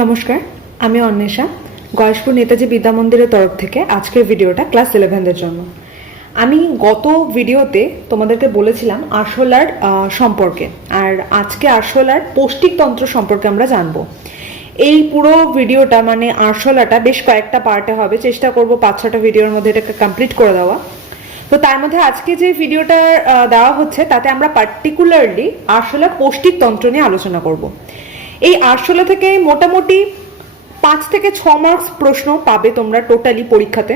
নমস্কার, আমি অন্বেষা। গয়েশপুর নেতাজি বিদ্যা মন্দিরের তরফ থেকে আজকের ভিডিওটা ক্লাস 11দের জন্য। আমি গত ভিডিওতে তোমাদেরকে বলেছিলাম আরশোলার সম্পর্কে, আর আজকে আরশোলার পৌষ্টিকতন্ত্র সম্পর্কে আমরা জানবো। এই পুরো ভিডিওটা মানে আরশোলাটা বেশ কয়েকটা পার্টে হবে, চেষ্টা করব 5-6টা ভিডিওর মধ্যে এটাকে কমপ্লিট করে দেওয়া। তো তার মধ্যে আজকে যে ভিডিওটা দেওয়া হচ্ছে তাতে আমরা পার্টিকুলারলি আরশোলার পৌষ্টিকতন্ত্র নিয়ে আলোচনা করব। এই আরশোলা থেকে মোটামুটি 5 থেকে 6 মার্কস প্রশ্ন পাবে তোমরা টোটালি পরীক্ষাতে।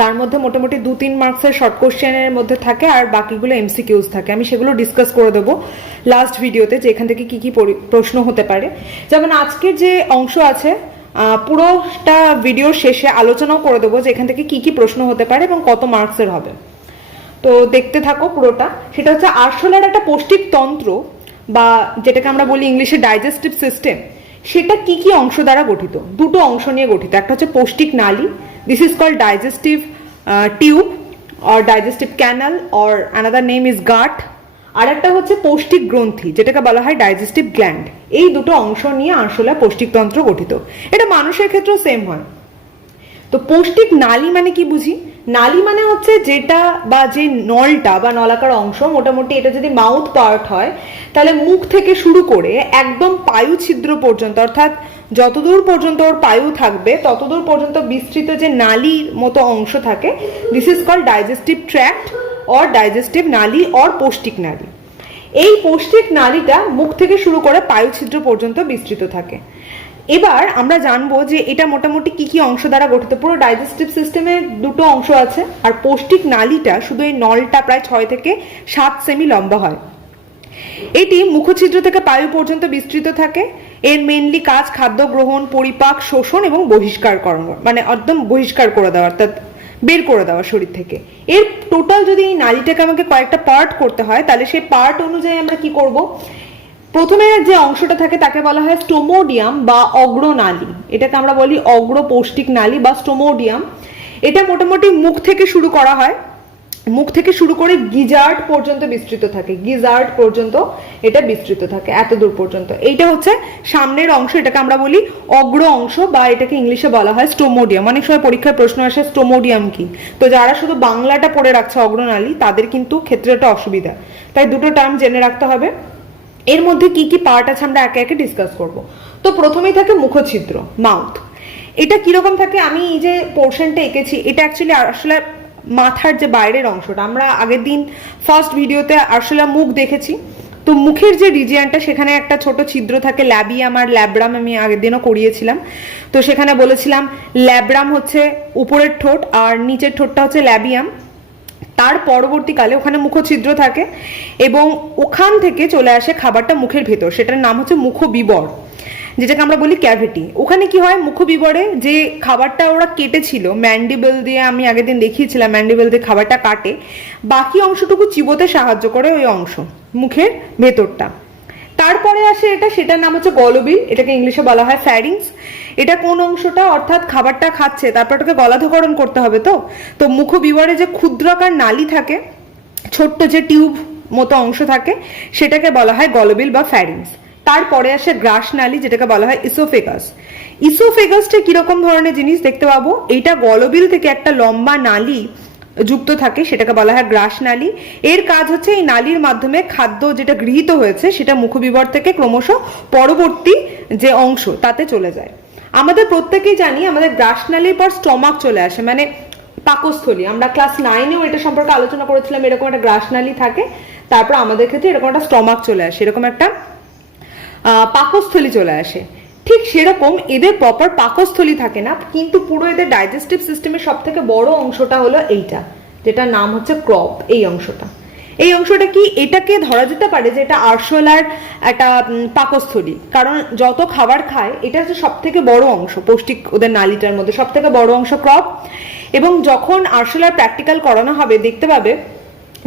তার মধ্যে মোটামুটি 2-3 মার্কসের শর্ট কোশ্চেনের মধ্যে থাকে, আর বাকিগুলো এমসিকিউজ থাকে। আমি সেগুলো ডিসকাস করে দেবো লাস্ট ভিডিওতে যে এখান থেকে কি কি প্রশ্ন হতে পারে। যেমন আজকের যে অংশ আছে পুরোটা ভিডিওর শেষে আলোচনাও করে দেবো যে এখান থেকে কি কি প্রশ্ন হতে পারে এবং কত মার্কসের হবে। তো দেখতে থাকো পুরোটা। সেটা হচ্ছে আরশোলার একটা পৌষ্টিকতন্ত্র বা যেটাকে আমরা বলি ইংলিশে ডাইজেস্টিভ সিস্টেম, সেটা কি কি অংশ দ্বারা গঠিত। দুটো অংশ নিয়ে গঠিত, একটা হচ্ছে পৌষ্টিক নালী, this is called digestive tube or digestive canal or another name is gut, আর একটা হচ্ছে পৌষ্টিক গ্রন্থি যেটাকে বলা হয় ডাইজেস্টিভ গ্ল্যান্ড। এই দুটো অংশ নিয়ে আরশোলা পৌষ্টিকতন্ত্র গঠিত। এটা মানুষের ক্ষেত্রেও সেম হয়। তো পৌষ্টিক নালী মানে কি বুঝি? নালী মানে হচ্ছে যেটা বা যে নলটা বা নলাকার অংশ, মোটামুটি এটা যদি মাউথ পার্ট হয় তাহলে মুখ থেকে শুরু করে একদম পায়ু ছিদ্র পর্যন্ত, অর্থাৎ যতদূর পর্যন্ত ওর পায়ু থাকবে ততদূর পর্যন্ত বিস্তৃত যে নালীর মতো অংশ থাকে, this is called digestive tract or digestive নালী অর পৌষ্টিক নালী। এই পৌষ্টিক নালীটা মুখ থেকে শুরু করে পায়ু ছিদ্র পর্যন্ত বিস্তৃত থাকে। এবার আমরা জানবো যে এটা মোটামুটি কি কি অংশ দ্বারা গঠিত। পুরো ডাইজেস্টিভ সিস্টেমে দুটো অংশ আছে, আর পৌষ্টিক নালীটা শুধু এই নলটা প্রায় 6 থেকে 7 সেমি লম্বা হয়। এটি মুখছিদ্র থেকে পায়ু পর্যন্ত বিস্তৃত থাকে। এর মেইনলি কাজ খাদ্য গ্রহণ, পরিপাক, শোষণ এবং বহিষ্কার করানো, মানে একদম বহিষ্কার করে দেওয়া, অর্থাৎ বের করে দেওয়া শরীর থেকে। এর টোটাল যদি এই নালীটাকে আমাকে কয়েকটা পার্ট করতে হয় তাহলে সেই পার্ট অনুযায়ী আমরা কি করব। প্রথমে যে অংশটা থাকে তাকে বলা হয় স্টোমোডিয়াম বা অগ্রনালী। এটাকে আমরা বলি অগ্র পৌষ্টিক নালী বা স্টোমোডিয়াম। এটা মোটামুটি মুখ থেকে শুরু করা হয়, মুখ থেকে শুরু করে গিজার্ড পর্যন্ত বিস্তৃত থাকে, গিজার্ড পর্যন্ত এটা বিস্তৃত থাকে, এত দূর পর্যন্ত। এইটা হচ্ছে সামনের অংশ, এটাকে আমরা বলি অগ্র অংশ বা এটাকে ইংলিশে বলা হয় স্টোমোডিয়াম। অনেক সময় পরীক্ষায় প্রশ্ন আসে স্টোমোডিয়াম কি, তো যারা শুধু বাংলাটা পড়ে রাখছে অগ্রনালী তাদের কিন্তু ক্ষেত্রে একটা অসুবিধা, তাই দুটো টার্ম জেনে রাখতে হবে। এর মধ্যে কি কি পার্ট আছে আমরা একে একে ডিসকাস করব। তো প্রথমেই থাকে মুখছিদ্র, মাউথ। এটা কিরকম থাকে, আমি এই যে পোর্শনটা এঁকেছি এটা অ্যাকচুয়ালি আসলে মাথার যে বাইরের অংশটা। আমরা আগের দিন ফার্স্ট ভিডিওতে আরশোলা মুখ দেখেছি, তো মুখের যে রিজিয়নটা সেখানে একটা ছোট ছিদ্র থাকে, ল্যাবিয়াম আর ল্যাব্রাম, আমি আগের দিনও করিয়েছিলাম। তো সেখানে বলেছিলাম ল্যাব্রাম হচ্ছে উপরের ঠোঁট আর নিচের ঠোঁটটা হচ্ছে ল্যাবিয়াম। তার পরবর্তীকালে ওখানে মুখছিদ্র থাকে এবং ওখান থেকে চলে আসে খাবারটা মুখের ভেতর, সেটার নাম হচ্ছে মুখবিবর, যেটাকে আমরা বলি ক্যাভিটি। ওখানে কি হয়, মুখবিবরে যে খাবারটা ওরা কেটেছিল ম্যান্ডিবেল দিয়ে, আমি আগের দিন দেখিয়েছিলাম ম্যান্ডিবেল দিয়ে খাবারটা কাটে, বাকি অংশটুকু চিবোতে সাহায্য করে ওই অংশ, মুখের ভেতরটা। তারপরে আসে এটা, সেটার নাম হচ্ছে গলবিল, এটাকে ইংলিশে বলা হয় ফ্যারিংস। এটা কোন অংশটা, অর্থাৎ খাবারটা খাচ্ছে তারপর ওটাকে গলাধঃকরণ করতে হবে, তো মুখবিবরে যে ক্ষুদ্রাকার নালী থাকে, ছোট্ট যে টিউব মতো অংশ থাকে, সেটাকে বলা হয় গলবিল বা ফ্যারিংস। তারপরে আসে গ্রাস নালী, যেটাকে বলা হয় ইসোফেগাস। ইসোফেগাসটা কিরকম ধরনের জিনিস দেখতে পাবো, এইটা গলবিল থেকে একটা লম্বা নালী যুক্ত থাকে, সেটাকে বলা হয় গ্রাস নালী। এর কাজ হচ্ছে এই নালীর মাধ্যমে খাদ্য যেটা গৃহীত হয়েছে সেটা মুখবিবর থেকে ক্রমশ পরবর্তী যে অংশ তাতে চলে যায়। আমাদের প্রত্যেকেই জানি আমাদের গ্রাস নালীর পর স্টমাক চলে আসে, মানে পাকস্থলী। আমরা ক্লাস 9-এও এটা সম্পর্কে আলোচনা করেছিলাম, এরকম একটা গ্রাস নালী থাকে, তারপর আমাদের ক্ষেত্রে এরকম একটা স্টমাক চলে আসে, এরকম একটা পাকস্থলী চলে আসে। ঠিক সেরকম এদের প্রপার পাকস্থলী থাকে না, কিন্তু পুরো এদের ডাইজেস্টিভ সিস্টেমের সব থেকে বড় অংশটা হলো এইটা, যেটার নাম হচ্ছে ক্রপ। এই অংশটা, এই অংশটা কি, এটাকে ধরা যেতে পারে যে এটা আরশোলার একটা পাকস্থলী, কারণ যত খাবার খায় এটা হচ্ছে সব থেকে বড় অংশ, পৌষ্টিক ওদের নালীটার মধ্যে সব থেকে বড় অংশ ক্রপ। এবং যখন আরশোলার প্র্যাকটিক্যাল করানো হবে দেখতে পাবে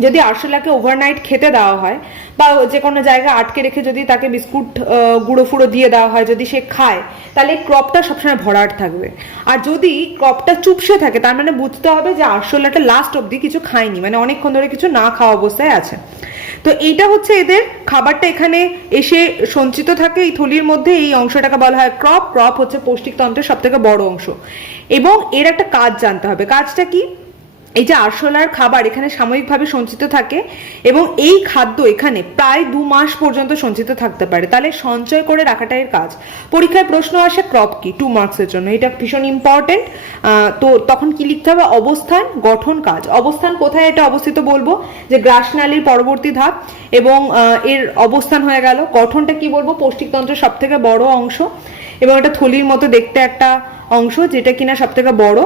যদি আরশোলাকে ওভারনাইট খেতে দেওয়া হয় বা যে কোনো জায়গায় আটকে রেখে যদি তাকে বিস্কুট গুঁড়ো ফুড়ো দিয়ে দেওয়া হয়, যদি সে খায়, তাহলে ক্রপটা সবসময় ভরাট থাকবে। আর যদি ক্রপটা চুপসে থাকে, তার মানে বুঝতে হবে যে আরশোলাটা লাস্ট অবধি কিছু খায়নি, মানে অনেকক্ষণ ধরে কিছু না খাওয়া অবস্থায় আছে। তো এইটা হচ্ছে এদের খাবারটা এখানে এসে সঞ্চিত থাকে এই থলির মধ্যে। এই অংশটাকে বলা হয় ক্রপ। ক্রপ হচ্ছে পৌষ্টিকতন্ত্রের সব থেকে বড় অংশ। এবং এর একটা কাজ জানতে হবে। কাজটা কি? এই যে আরশোলার খাবার এখানে সাময়িকভাবে সঞ্চিত থাকে এবং এই খাদ্য এখানে প্রায় 2 মাস পর্যন্ত সঞ্চিত থাকতে পারে। তাহলে সঞ্চয় করে রাখাটা এর কাজ। পরীক্ষায় প্রশ্ন আসে ক্রপ কি, 2 মার্কসের জন্য, এটা ভীষণ ইম্পর্টেন্ট। তো তখন কি লিখতে হবে? অবস্থান, গঠন, কাজ। অবস্থান কোথায় এটা অবস্থিত বলবো, যে গ্রাসনালীর পরবর্তী ধাপ, এবং এর অবস্থান হয়ে গেল। গঠনটা কি বলবো? পৌষ্টিকতন্ত্রের সব থেকে বড় অংশ এবং এটা থলির মতো দেখতে একটা অংশ, যেটা কিনা সব থেকে বড়।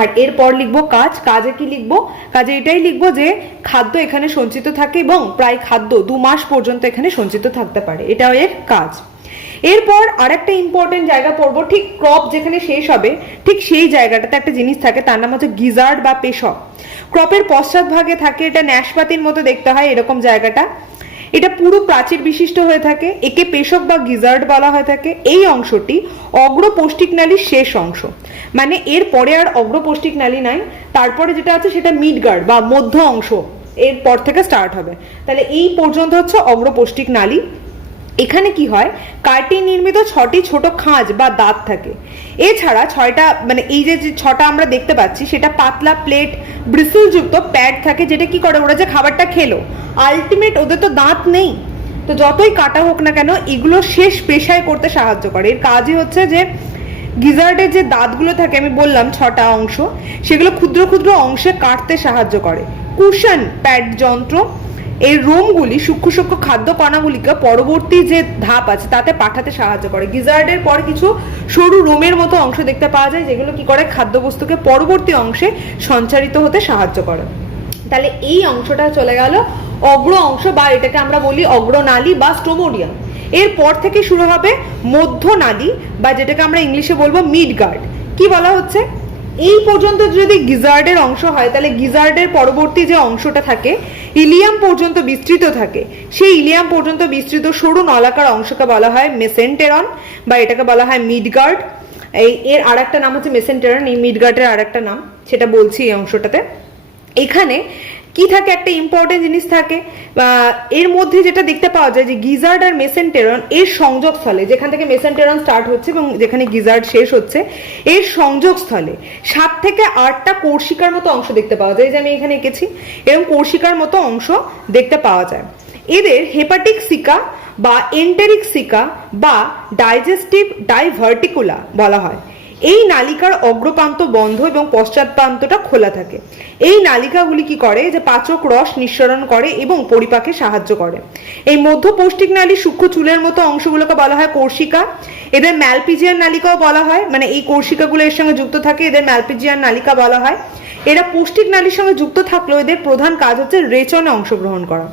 আর এরপর লিখবো কাজ। কাজে কি লিখবো? কাজে এটাই লিখবো যে খাদ্য এখানে সঞ্চিত থাকে এবং প্রায় খাদ্য 2 মাস পর্যন্ত এখানে সঞ্চিত থাকতে পারে, এটাও এর কাজ। এরপর আরেকটা ইম্পর্টেন্ট জায়গা পড়বো, ঠিক ক্রপ যেখানে শেষ হবে ঠিক সেই জায়গাটাতে একটা জিনিস থাকে, তার নাম হচ্ছে গিজার্ড বা পেশক। ক্রপের পশ্চাৎ ভাগে থাকে, এটা ন্যাশপাতির মতো দেখতে হয় এরকম জায়গাটা। এটা পুরো প্রাচীর বিশিষ্ট হয়ে থাকে, একে পেশক বা গিজার্ড বলা হয়ে থাকে। এই অংশটি অগ্রপৌষ্টিক নালীর শেষ অংশ, মানে এর পরে আর অগ্রপৌষ্টিক নালী নাই, তারপরে যেটা আছে সেটা মিডগার্ড বা মধ্য অংশ, এরপর থেকে স্টার্ট হবে। তাহলে এই পর্যন্ত হচ্ছে অগ্রপৌষ্টিক নালী। এখানে কি হয়? কার্টিন নির্মিত 6টি ছোট খাঁজ বা দাঁত থাকে। এছাড়া 6টা, মানে এই যে 6টা আমরা দেখতে পাচ্ছি, সেটা পাতলা প্লেট ব্রিসেলযুক্ত প্যাড থাকে, যেটা কি করে, ওরা যে খাবারটা খেলো, আলটিমেট ওদের তো দাঁত নেই, তো যতই কাটা হোক না কেন এগুলো শেষ পেশায় করতে সাহায্য করে। এর কাজই হচ্ছে যে গিজার্ডের যে দাঁতগুলো থাকে, আমি বললাম 6টা অংশ, সেগুলো ক্ষুদ্র ক্ষুদ্র অংশে কাটতে সাহায্য করে। কুশন প্যাড যন্ত্র এই রোমগুলি সূক্ষ্ম সূক্ষ্ম খাদ্য কণাগুলিকে পরবর্তী যে ধাপ আছে তাতে পাঠাতে সাহায্য করে। গিজার্ডের পর কিছু সরু রোমের মতো অংশ দেখতে পাওয়া যায়, যেগুলো কি করে, খাদ্যবস্তুকে পরবর্তী অংশে সঞ্চারিত হতে সাহায্য করে। তাহলে এই অংশটা চলে গেল অগ্র অংশ, বা এটাকে আমরা বলি অগ্রনালী বা স্টোমোডিয়াম। এরপর থেকে শুরু হবে মধ্যনালী, বা যেটাকে আমরা ইংলিশে বলবো মিডগার্ড। কি বলা হচ্ছে? এই পর্যন্ত যদি গিজার্ডের অংশ হয়, তাহলে গিজার্ডের পরবর্তী যে অংশটা থাকে ইলিয়াম পর্যন্ত বিস্তৃত থাকে, সেই ইলিয়াম পর্যন্ত বিস্তৃত সরু নলাকার অংশকে বলা হয় মেসেন্টেরন, বা এটাকে বলা হয় মিডগার্ড। এর আর একটা নাম হচ্ছে মেসেন্টেরন, এই মিডগার্ডের আর একটা নাম, সেটা বলছি এই অংশটাতে। এখানে কি থাকে? একটা ইম্পর্টেন্ট জিনিস থাকে, এর মধ্যে যেটা দেখতে পাওয়া যায় যে গিজার্ড আর মেসেন্টেরন এর সংযোগস্থলে, যেখান থেকে মেসেন্টেরন স্টার্ট হচ্ছে এবং যেখানে গিজার্ড শেষ হচ্ছে, এর সংযোগস্থলে 7 থেকে 8টা কোর্সিকার মতো অংশ দেখতে পাওয়া যায়। যে আমি এখানে এঁকেছি, এরকম কোর্সিকার মতো অংশ দেখতে পাওয়া যায়। এদের হেপাটিক সিকা বা এন্টেরিক সিকা বা ডাইজেস্টিভ ডাইভার্টিকুলা বলা হয়। এই নালিকার অগ্রপ্রান্ত বন্ধ এবং পশ্চাৎ প্রান্তটা খোলা থাকে। এই নালিকাগুলি কি করে, যে পাচক রস নিঃসরণ করে এবং পরিপাকে সাহায্য করে। এই মধ্য পৌষ্টিক নালী সূক্ষ্ম চুলের মতো অংশগুলোকে বলা হয় কোর্সিকা। এদের ম্যালপিজিয়ান নালিকাও বলা হয়, মানে এই কোর্সিকাগুলো এর সঙ্গে যুক্ত থাকে, এদের ম্যালপিজিয়ান নালিকা বলা হয়। এরা পৌষ্টিক নালীর সঙ্গে যুক্ত থাকলেও এদের প্রধান কাজ হচ্ছে রেচনে অংশগ্রহণ করা।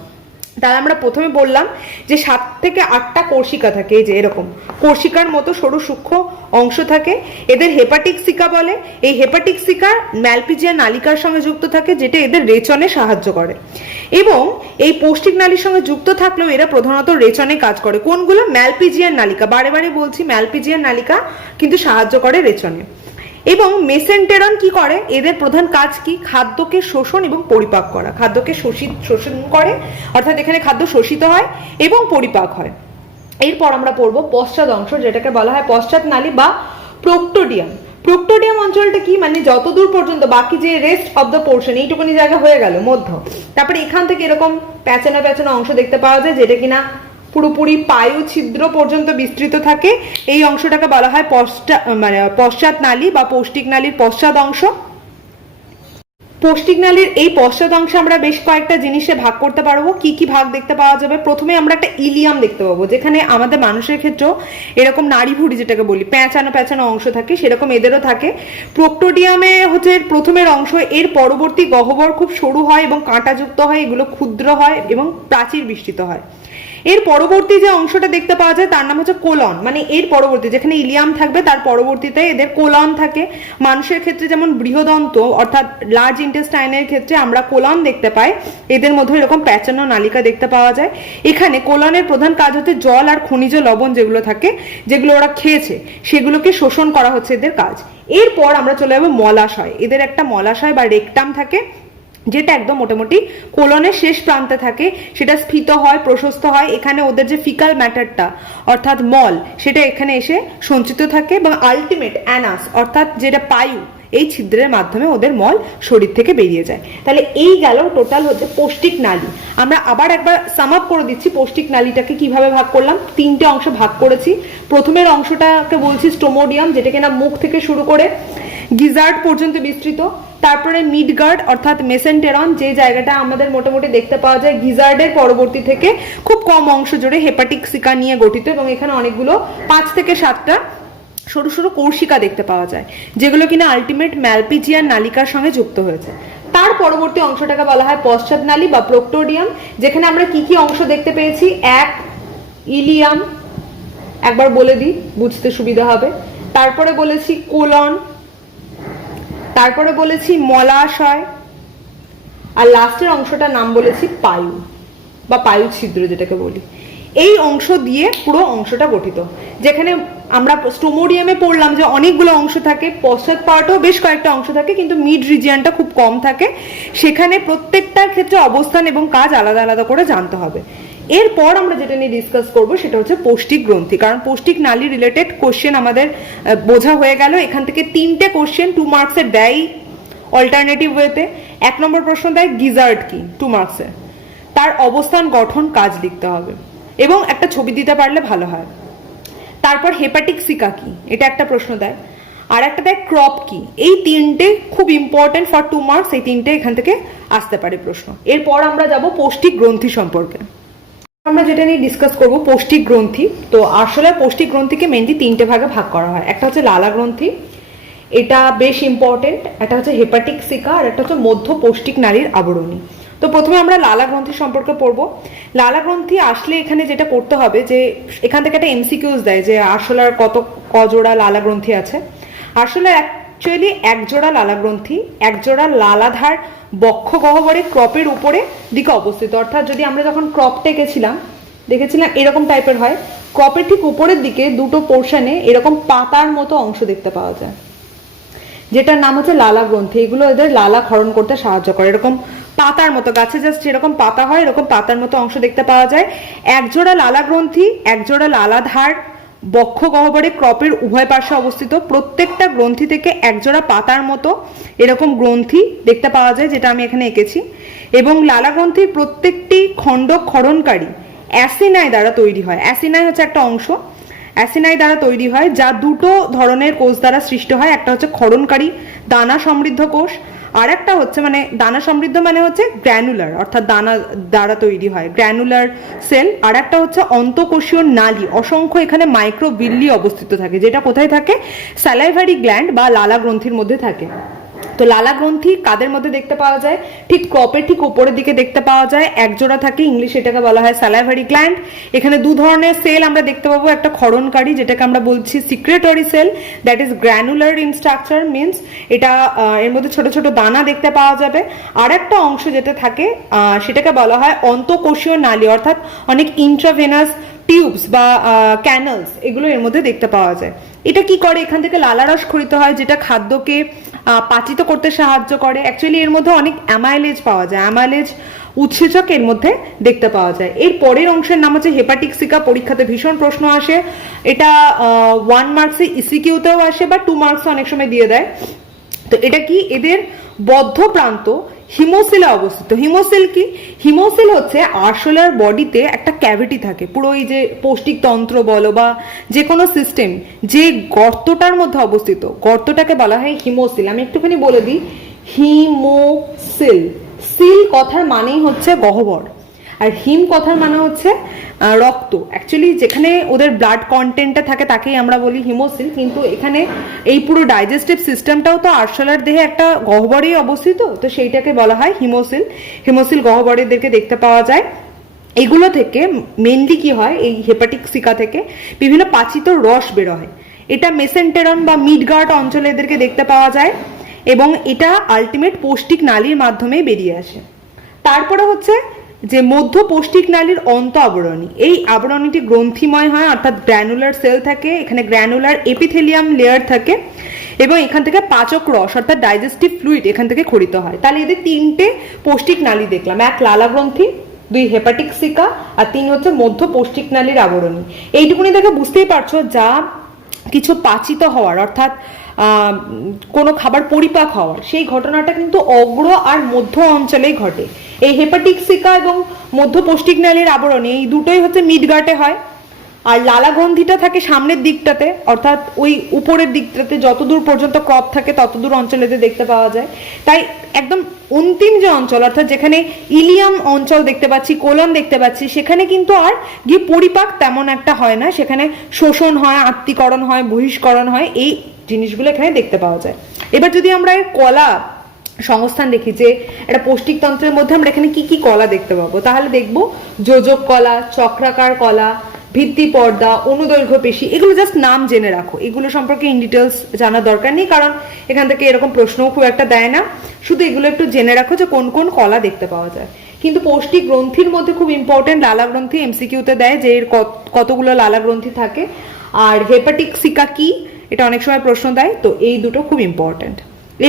তাহলে আমরা প্রথমে বললাম যে 7 থেকে 8টা কোর্সিকা থাকে, এই যে এরকম কোর্সিকার মতো সরু সূক্ষ্ম অংশ থাকে, এদের হেপাটিক সিকা বলে। এই হেপাটিক সিকা ম্যালপিজিয়ান নালিকার সঙ্গে যুক্ত থাকে, যেটা এদের রেচনে সাহায্য করে। এবং এই পৌষ্টিক নালীর সঙ্গে যুক্ত থাকলেও এরা প্রধানত রেচনে কাজ করে। কোনগুলো? ম্যালপিজিয়ান নালিকা, বারে বারে বলছি ম্যালপিজিয়ান নালিকা কিন্তু সাহায্য করে রেচনে। এবং মেসেন্টেরন কি করে? এদের প্রধান কাজ কি? খাদ্যকে শোষণ এবং পরিপাক করা। খাদ্যকে শোষণ করে, অর্থাৎ এখানে খাদ্য শোষিত হয় এবং পরিপাক হয়। এরপর আমরা পড়বো পশ্চাৎ অংশ, যেটাকে বলা হয় পশ্চাৎ নালী বা প্রোক্টোডিয়াম। প্রোক্টোডিয়াম অঞ্চলটা কি? মানে যতদূর পর্যন্ত বাকি যে রেস্ট অফ দ্য পোর্শন, এইটুকুনি জায়গা হয়ে গেল মধ্য, তারপরে এখান থেকে এরকম প্যাচানো প্যাচানো অংশ দেখতে পাওয়া যায়, যেটা কিনা পুরোপুরি পায়ু ছিদ্র পর্যন্ত বিস্তৃত থাকে। এই অংশটাকে বলা হয় পশ্চাৎ নালী বা পৌষ্টিক নালীর পশ্চাৎ অংশ। পৌষ্টিক নালীর এই পশ্চাৎ অংশে আমরা বেশ কয়েকটা জিনিসে ভাগ করতে পারবো। কি কি ভাগ দেখতে পাওয়া যাবে? প্রথমে আমরা একটা ইলিয়াম দেখতে পাবো, যেখানে আমাদের মানুষের ক্ষেত্রেও এরকম নাড়ি ভুঁড়ি যেটাকে বলি প্যাঁচানো প্যাঁচানো অংশ থাকে, সেরকম এদেরও থাকে। প্রোক্টোডিয়ামে হচ্ছে প্রথমের অংশ, এর পরবর্তী গহ্বর খুব সরু হয় এবং কাঁটাযুক্ত হয়, এগুলো ক্ষুদ্র হয় এবং প্রাচীর বিস্তৃত হয়। এর পরবর্তী যে অংশটা দেখতে পাওয়া যায় তার নাম হচ্ছে কোলন, মানে এর পরবর্তী যেখানে ইলিয়াম থাকবে তার পরবর্তীতে এদের কোলন থাকে। মানুষের ক্ষেত্রে যেমন বৃহদন্ত অর্থাৎ লার্জ ইন্টেস্টাইনের ক্ষেত্রে আমরা কোলন দেখতে পাই, এদের মধ্যে এরকম প্যাঁচানো নালিকা দেখতে পাওয়া যায়। এখানে কোলনের প্রধান কাজ হচ্ছে জল আর খনিজ লবণ যেগুলো থাকে, যেগুলো ওরা খেয়েছে সেগুলোকে শোষণ করা হচ্ছে এদের কাজ। এরপর আমরা চলে যাবো মলাশয়। এদের একটা মলাশয় বা রেকটাম থাকে, যেটা একদম মোটামুটি কোলনের শেষ প্রান্তে থাকে, সেটা স্ফীত হয়, প্রশস্ত হয়। এখানে ওদের যে ফিকাল ম্যাটারটা অর্থাৎ মল সেটা এখানে এসে সঞ্চিত থাকে, এবং আলটিমেট অ্যানাস অর্থাৎ যেটা পায়ু, এই ছিদ্রের মাধ্যমে ওদের মল শরীর থেকে বেরিয়ে যায়। তাহলে এই গেল টোটাল হচ্ছে পৌষ্টিক নালী। আমরা আবার একবার সাম আপ করে দিচ্ছি পৌষ্টিক নালীটাকে কিভাবে ভাগ করলাম। তিনটে অংশ ভাগ করেছি। প্রথমের অংশটাকে বলছি স্টোমোডিয়াম, যেটা কিনা মুখ থেকে শুরু করে গিজার্ড পর্যন্ত বিস্তৃত। তারপরে মিডগার্ড অর্থাৎ মেসেন্টেরন, যে জায়গাটা আমাদের মোটামুটি দেখতে পাওয়া যায় গিজার্ডের পরবর্তী থেকে খুব কম অংশ জুড়ে হেপাটিক সিকা নিয়ে গঠিত, এবং এখানে অনেকগুলো 5 থেকে 7টা সরু সরু কৌশিকা দেখতে পাওয়া যায়, যেগুলো কিনা আলটিমেট ম্যালপিজিয়ান নালিকার সঙ্গে যুক্ত হয়েছে। তার পরবর্তী অংশটাকে বলা হয় পশ্চাৎ নালী বা প্রোক্টোডিয়াম, যেখানে আমরা কি কি অংশ দেখতে পেয়েছি। এক, ইলিয়াম, একবার বলে দিই বুঝতে সুবিধা হবে। তারপরে বলেছি কোলন, তারপরে বলেছি মলাশয়, আর লাস্টের অংশটার নাম বলেছি পায়ু বা পায়ু ছিদ্র যেটাকে বলি। এই অংশ দিয়ে পুরো অংশটা গঠিত, যেখানে আমরা স্টোমোডিয়ামে পড়লাম যে অনেকগুলো অংশ থাকে, পশ্চাৎ পার্টও বেশ কয়েকটা অংশ থাকে, কিন্তু মিড রিজিয়নটা খুব কম থাকে। সেখানে প্রত্যেকটার ক্ষেত্রে অবস্থান এবং কাজ আলাদা আলাদা করে জানতে হবে। এরপর আমরা যেটা নিয়ে ডিসকাস করব সেটা হচ্ছে পৌষ্টিক গ্রন্থি, কারণ পৌষ্টিক নালী রিলেটেড কোশ্চেন আমাদের বোঝা হয়ে গেল। এখান থেকে 3টে কোশ্চেন 2 মার্কসের দেয় অল্টারনেটিভ ওয়েতে। 1 নম্বর প্রশ্ন দেয় গিজার্ড কি, 2 মার্কসের, তার অবস্থান গঠন কাজ লিখতে হবে এবং একটা ছবি দিতে পারলে ভালো হয়। তারপর হেপাটিক সিকা কি, এটা একটা প্রশ্ন দেয়। আর একটা দেয় ক্রপ কি। এই 3টে খুব ইম্পর্টেন্ট ফর 2 মার্কস, এই 3টে এখান থেকে আসতে পারে প্রশ্ন। এরপর আমরা যাব পৌষ্টিক গ্রন্থি সম্পর্কে। আমরা যেটা নিয়ে ডিসকাস করব পৌষ্টিক গ্রন্থি। তো আসলে পৌষ্টিক গ্রন্থিকে মেনলি 3টে ভাগে ভাগ করা হয়। একটা হচ্ছে লালা গ্রন্থি, এটা বেশ ইম্পর্টেন্ট। একটা হচ্ছে হেপাটিক সিকা, আর একটা হচ্ছে মধ্য পৌষ্টিক নালীর আবরণী। তো প্রথমে আমরা লালা গ্রন্থি সম্পর্কে পড়বো। লালা গ্রন্থি আসলে এখানে যেটা করতে হবে যে এখান থেকে একটা এমসিকিউজ দেয় যে আরশোলার কজোড়া লালা গ্রন্থি আছে। আসলে অ্যাকচুয়ালি 1 জোড়া লালা গ্রন্থি, 1 জোড়া লালাধার বক্ষ গহ্বরে ক্রপের উপরে দিকে অবস্থিত। অর্থাৎ যদি আমরা যখন ক্রপটা দেখেছিলাম এরকম টাইপের হয়। ক্রপের ঠিক উপরের দিকে দুটো পোর্শনে এরকম পাতার মতো অংশ দেখতে পাওয়া যায়, যেটার নাম হচ্ছে লালা গ্রন্থি। এগুলো এদের লালা ক্ষরণ করতে সাহায্য করে। এরকম পাতার মতো, গাছে জাস্ট যেরকম পাতা হয় এরকম পাতার মতো অংশ দেখতে পাওয়া যায়। 1 জোড়া লালা গ্রন্থি, 1 জোড়া লালাধার বক্ষ গহ্বরে ক্রপের উভয় পার্শ্বে অবস্থিত। প্রত্যেকটা গ্রন্থি থেকে 1 জোড়া পাতার মতো এরকম গ্রন্থি দেখতে পাওয়া যায়, যেটা আমি এখানে এঁকেছি। এবং লালা গ্রন্থির প্রত্যেকটি খণ্ড ক্ষরণকারী অ্যাসিনাই দ্বারা তৈরি হয়। অ্যাসিনাই হচ্ছে একটা অংশ, অ্যাসিনাই দ্বারা তৈরি হয়, যা দুটো ধরনের কোষ দ্বারা সৃষ্টি হয়। একটা হচ্ছে ক্ষরণকারী দানা সমৃদ্ধ কোষ, আর একটা হচ্ছে মানে দানা সমৃদ্ধ মানে হচ্ছে গ্র্যানুলার, অর্থাৎ দানা দ্বারা তৈরি হয় গ্র্যানুলার সেল। আর একটা হচ্ছে অন্তঃকোষীয় নালী, অসংখ্য এখানে মাইক্রোভিল্লি অবস্থিত থাকে, যেটা কোথায় থাকে, স্যালাইভারি গ্ল্যান্ড বা লালা গ্রন্থির মধ্যে থাকে। তো লালা গ্রন্থি কাদের মধ্যে দেখতে পাওয়া যায়, ঠিক ক্রপের ঠিক উপরের দিকে দেখতে পাওয়া যায়। 1 জোড়া থাকে, ইংলিশে এটাকে বলা হয় স্যালাইভারি গ্ল্যান্ড। এখানে 2 ধরনের সেল আমরা দেখতে পাবো, একটা ক্ষরণকারী যেটাকে আমরা বলছি secretory cell, that is granular in structure, means এটা এর মধ্যে ছোট ছোট দানা দেখতে পাওয়া যাবে। আর একটা অংশ যেটা থাকে সেটাকে বলা হয় অন্তঃকোষীয় নালী, অর্থাৎ অনেক ইন্ট্রাভেনাস টিউবস বা ক্যানেলস এগুলো এর মধ্যে দেখতে পাওয়া যায়। এটা কি করে, এখান থেকে লালারস ক্ষরিত হয়, যেটা খাদ্যকে পাচিত করতে সাহায্য করে। অ্যাকচুয়ালি এর মধ্যে অনেক অ্যামাইলেজ পাওয়া যায়, অ্যামাইলেজ উৎসেচক এর মধ্যে দেখতে পাওয়া যায়। এর পরের অংশের নাম হচ্ছে হেপাটিক সিকা। পরীক্ষাতে ভীষণ প্রশ্ন আসে, এটা 1 মার্কসে ইসিকিউতেও আসে বা 2 মার্কস অনেক সময় দিয়ে দেয়। তো এটা কি, এদের বদ্ধ প্রান্ত হিমোসিলে অবস্থিত। হিমোসিল কি, হিমোসিল হচ্ছে আরশোলার বডিতে একটা ক্যাভিটি থাকে, পুরো এই যে পৌষ্টিক তন্ত্র বলো বা যে কোনো সিস্টেম যে গর্তটার মধ্যে অবস্থিত, গর্তটাকে বলা হয় হিমোসিল। আমি একটুখানি বলে দিই, হিমোসিল, সিল কথার মানেই হচ্ছে গহ্বর, আর হিম কথার মানে হচ্ছে রক্ত। অ্যাকচুয়ালি যেখানে ওদের ব্লাড কন্টেন্টটা থাকে তাকেই আমরা বলি হিমোসিল, কিন্তু এখানে এই পুরো ডাইজেস্টিভ সিস্টেমটাও তো আরশোলার দেহে একটা গহ্বরেই অবস্থিত, তো সেইটাকে বলা হয় হিমোসিল। হিমোসিল গহ্বরেদেরকে দেখতে পাওয়া যায়। এগুলো থেকে মেনলি কি হয়, এই হেপাটিক সিকা থেকে বিভিন্ন পাচিত রস বের হয়। এটা মেসেন্টেরন বা মিডগার্ড অঞ্চলে এদেরকে দেখতে পাওয়া যায় এবং এটা আলটিমেট পৌষ্টিক নালীর মাধ্যমে বেরিয়ে আসে। তারপরে হচ্ছে যে মধ্য পৌষ্টিক নালীর অন্ত আবরণী, এই আবরণীটি গ্রন্থিময় হয়, অর্থাৎ গ্র্যানুলার সেল থাকে, এখানে গ্র্যানুলার এপিথেলিয়াম লেয়ার থাকে এবং এখান থেকে পাচক রস অর্থাৎ ডাইজেস্টিভ ফ্লুইড এখান থেকে খরিত হয়। তাহলে এদের তিনটে পৌষ্টিক নালী দেখলাম, এক লালা গ্রন্থি, দুই হেপাটিক সিকা, আর তিন হচ্ছে মধ্য পৌষ্টিক নালীর আবরণী। এইটুকুনি দেখে বুঝতেই পারছো যা কিছু পাচিত হওয়ার অর্থাৎ কোনো খাবার পরিপাক হওয়ার সেই ঘটনাটা কিন্তু অগ্র আর মধ্য অঞ্চলেই ঘটে। এই হেপাটিক সিকা এবং মধ্য পৌষ্টিক নালীর আবরণী এই দুটোই হচ্ছে মিডগার্টে হয়, আর লালা গ্রন্থিটা থাকে সামনের দিকটাতে অর্থাৎ ওই উপরের দিকটাতে, যতদূর পর্যন্ত ক্রপ থাকে ততদূর অঞ্চলে দেখতে পাওয়া যায়। তাই একদম অন্তিম যে অঞ্চল অর্থাৎ যেখানে ইলিয়াম অঞ্চল দেখতে পাচ্ছি, কোলন দেখতে পাচ্ছি, সেখানে কিন্তু আর গিয়ে পরিপাক তেমন একটা হয় না, সেখানে শোষণ হয়, আত্তীকরণ হয়, বহিষ্করণ হয়, এই জিনিসগুলো এখানে দেখতে পাওয়া যায়। এবার যদি আমরা এর কলা সংস্থান দেখি যে একটা পৌষ্টিকতন্ত্রের মধ্যে আমরা এখানে কি কি কলা দেখতে পাবো, তাহলে দেখবো যোজক কলা, চক্রাকার কলা, ভিত্তি পর্দা, অনুদৈর্ঘ্য পেশি, এগুলো জাস্ট নাম জেনে রাখো, এগুলো সম্পর্কে ইন ডিটেলস জানার দরকার নেই, কারণ এখান থেকে এরকম প্রশ্নও খুব একটা দেয় না। শুধু এগুলো একটু জেনে রাখো যে কোন কোন কলা দেখতে পাওয়া যায়। কিন্তু পৌষ্টিক গ্রন্থির মধ্যে খুব ইম্পর্টেন্ট লালা গ্রন্থি, এমসিকিউতে দেয় যে এর কতগুলো লালা গ্রন্থি থাকে, আর হেপাটিক সিকা কি এটা অনেক সময় প্রশ্ন দেয়, তো এই দুটো খুব ইম্পর্টেন্ট।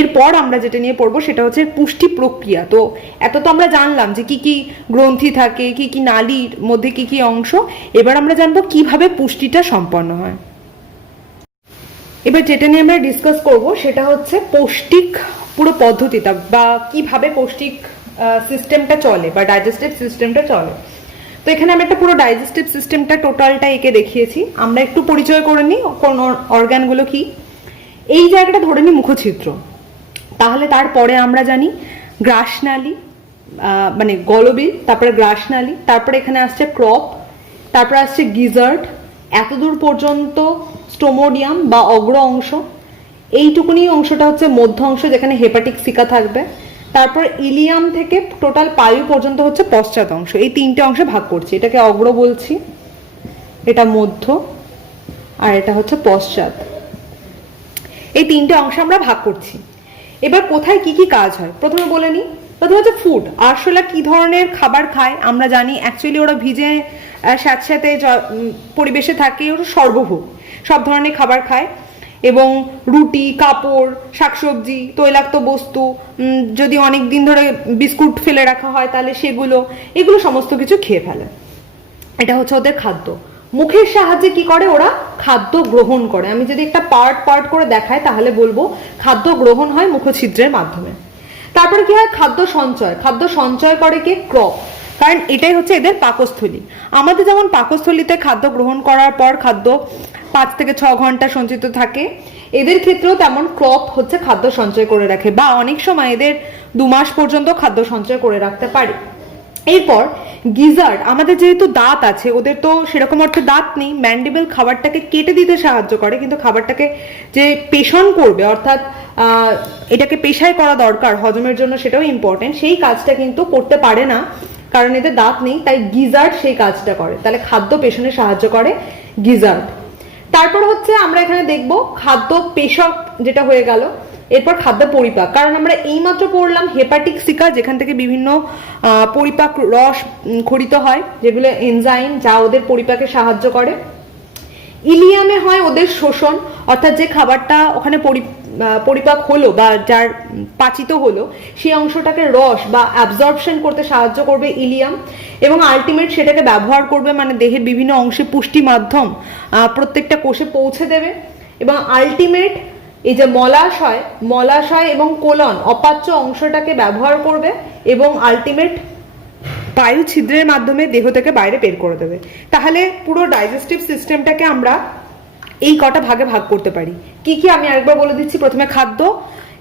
এরপর আমরা যেটা নিয়ে পড়বো সেটা হচ্ছে পুষ্টি প্রক্রিয়া। তো এত তো আমরা জানলাম যে কি কি গ্রন্থি থাকে, কি কি নালীর মধ্যে কি কি অংশ, এবার আমরা জানবো কিভাবে পুষ্টিটা সম্পন্ন হয়। এবার যেটা নিয়ে আমরা ডিসকাস করব সেটা হচ্ছে পৌষ্টিক পুরো পদ্ধতিটা বা কিভাবে পৌষ্টিক সিস্টেমটা চলে বা ডাইজেস্টিভ সিস্টেমটা চলে। তো এখানে আমি একটা পুরো ডাইজেস্টিভ সিস্টেমটা টোটালটা এঁকে দেখিয়েছি। আমরা একটু পরিচয় করে নিই কোন অর্গানগুলো কি। এই জায়গাটা ধরে নিই মুখছিদ্র, তাহলে তারপরে আমরা জানি গ্রাসনালী মানে গলবিল, তারপরে গ্রাসনালী, তারপরে এখানে আসছে ক্রপ, তারপরে আসছে গিজার্ড, এতদূর পর্যন্ত স্টোমোডিয়াম বা অগ্র অংশ, এইটুকুনি অংশটা হচ্ছে মধ্য অংশ যেখানে হেপাটিক সিকা থাকবে, তারপর ইলিয়াম থেকে টোটাল পায়ু পর্যন্ত হচ্ছে পশ্চাৎ অংশ। এই তিনটে অংশে ভাগ করছি, এটাকে অগ্র বলছি, এটা মধ্য, আর এটা হচ্ছে পশ্চাৎ। এই তিনটে অংশ আমরা ভাগ করছি। এবার কোথায় কি কি কাজ হয় প্রথমে বলে নিই। প্রথমে হচ্ছে ফুড, আরশোলা কি ধরনের খাবার খায় আমরা জানি। অ্যাকচুয়ালি ওরা ভিজে স্যাঁতস্যাঁতে পরিবেশে থাকে, ওরা সর্বভোগ, সব ধরনের খাবার খায় এবং রুটি, কাপড়, শাকসবজি, তৈলাক্ত বস্তু, যদি অনেক দিন ধরে বিস্কুট ফেলে রাখা হয় তাহলে সেগুলো, এগুলো সমস্ত কিছু খেয়ে ফেলে। এটা হচ্ছে ওদের খাদ্য। মুখের সাহায্যে কি করে ওরা খাদ্য গ্রহণ করে। আমি যদি একটা পার্ট পার্ট করে দেখাই তাহলে বলবো খাদ্য গ্রহণ হয় মুখছিদ্রের মাধ্যমে। তারপরে কি হয় খাদ্য সঞ্চয়, খাদ্য সঞ্চয় করে কে ক্রপ, কারণ এটাই হচ্ছে এদের পাকস্থলী। আমাদের যেমন পাকস্থলীতে খাদ্য গ্রহণ করার পর খাদ্য 5 থেকে 6 ঘন্টা সঞ্চিত থাকে, এদের ক্ষেত্রেও তেমন ক্রপ হচ্ছে খাদ্য সঞ্চয় করে রাখে, বা অনেক সময় এদের 2 মাস পর্যন্ত খাদ্য সঞ্চয় করে রাখতে পারে। এরপর গিজার্ড, আমাদের যেহেতু দাঁত আছে ওদের তো সেরকম অর্থে দাঁত নেই, ম্যান্ডিবল খাবারটাকে কেটে দিতে সাহায্য করে, কিন্তু খাবারটাকে যে পেষণ করবে অর্থাৎ এটাকে পেশায় করা দরকার হজমের জন্য, সেটাও ইম্পর্টেন্ট, সেই কাজটা কিন্তু করতে পারে না কারণ এদের দাঁত নেই, তাই গিজার্ড সেই কাজটা করে। তাহলে খাদ্য পেষণে সাহায্য করে গিজার্ড। তারপর হচ্ছে আমরা এখানে দেখব খাদ্য পেশক যেটা হয়ে গেল, এরপর খাদ্য পরিপাক, কারণ আমরা এইমাত্র পড়লাম হেপাটিক সিকা যেখান থেকে বিভিন্ন পরিপাক রস খরিত হয় যেগুলো এনজাইম, যা ওদের পরিপাকে সাহায্য করে। ইলিয়ামে হয় ওদের শোষণ, অর্থাৎ যে খাবারটা ওখানে পরিপাক হলো বা যার পাচিত হলো সেই অংশটাকে রস বা অ্যাবজর্পশন করতে সাহায্য করবে ইলিয়াম, এবং আলটিমেট সেটাকে ব্যবহার করবে মানে দেহের বিভিন্ন অংশে পুষ্টি মাধ্যম প্রত্যেকটা কোষে পৌঁছে দেবে, এবং আলটিমেট এই যে মলাশয় এবং কোলন অপাচ্য অংশটাকে ব্যবহার করবে এবং আলটিমেট বায়ু ছিদ্রের মাধ্যমে দেহ থেকে বাইরে বের করে দেবে। তাহলে পুরো ডাইজেস্টিভ সিস্টেমটাকে আমরা এই কটা ভাগে ভাগ করতে পারি। কি কি আমি আরেকবার বলে দিচ্ছি। প্রথমে খাদ্য,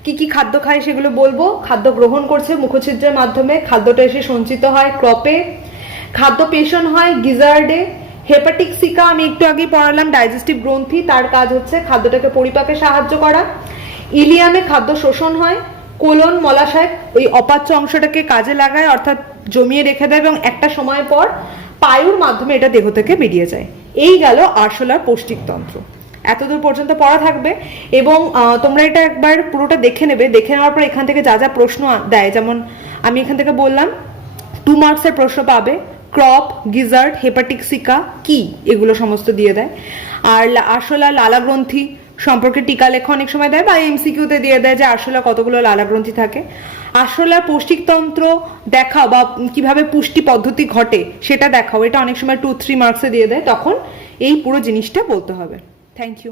কি কি খাদ্য খায় সেগুলো বলবো। খাদ্য গ্রহণ করছে মুখছিদ্রের মাধ্যমে, খাদ্যটা এসে সঞ্চিত হয় ক্রপে, খাদ্য পেষণ হয় গিজার্ডে। হেপাটিক সিকা আমি একটু আগেই পড়ালাম ডাইজেস্টিভ গ্রন্থি, তার কাজ হচ্ছে খাদ্যটাকে পরিপাকে সাহায্য করা। ইলিয়ামে খাদ্য শোষণ হয়, কোলন মলাশয় ওই অপাচ্য অংশটাকে কাজে লাগায় অর্থাৎ জমিয়ে রেখে দেয় এবং একটা সময় পর পায়ুর মাধ্যমে এটা দেহ থেকে বেরিয়ে যায়। এই গেল আরশোলার পৌষ্টিকতন্ত্র। এতদূর পর্যন্ত পড়া থাকবে এবং তোমরা এটা একবার পুরোটা দেখে নেবে। দেখে নেওয়ার পর এখান থেকে যা যা প্রশ্ন দেয়, যেমন আমি এখান থেকে বললাম 2 মার্কসের প্রশ্ন পাবে। ক্রপ, গিজার্ড, হেপাটিক্সিকা কি, এগুলো সমস্ত দিয়ে দেয়। আর আরশোলা লালা গ্রন্থি সম্পর্কে টিকা লেখা অনেক সময় দেয়, বা এমসিকিউতে দিয়ে দেয় যে আরশোলা কতগুলো লালা গ্রন্থি থাকে। আরশোলার পৌষ্টিকতন্ত্র দেখাও বা কিভাবে পুষ্টি পদ্ধতি ঘটে সেটা দেখাও, এটা অনেক সময় 2-3 মার্কসে দিয়ে দেয়। তখন এই পুরো জিনিসটা বলতে হবে। Thank you.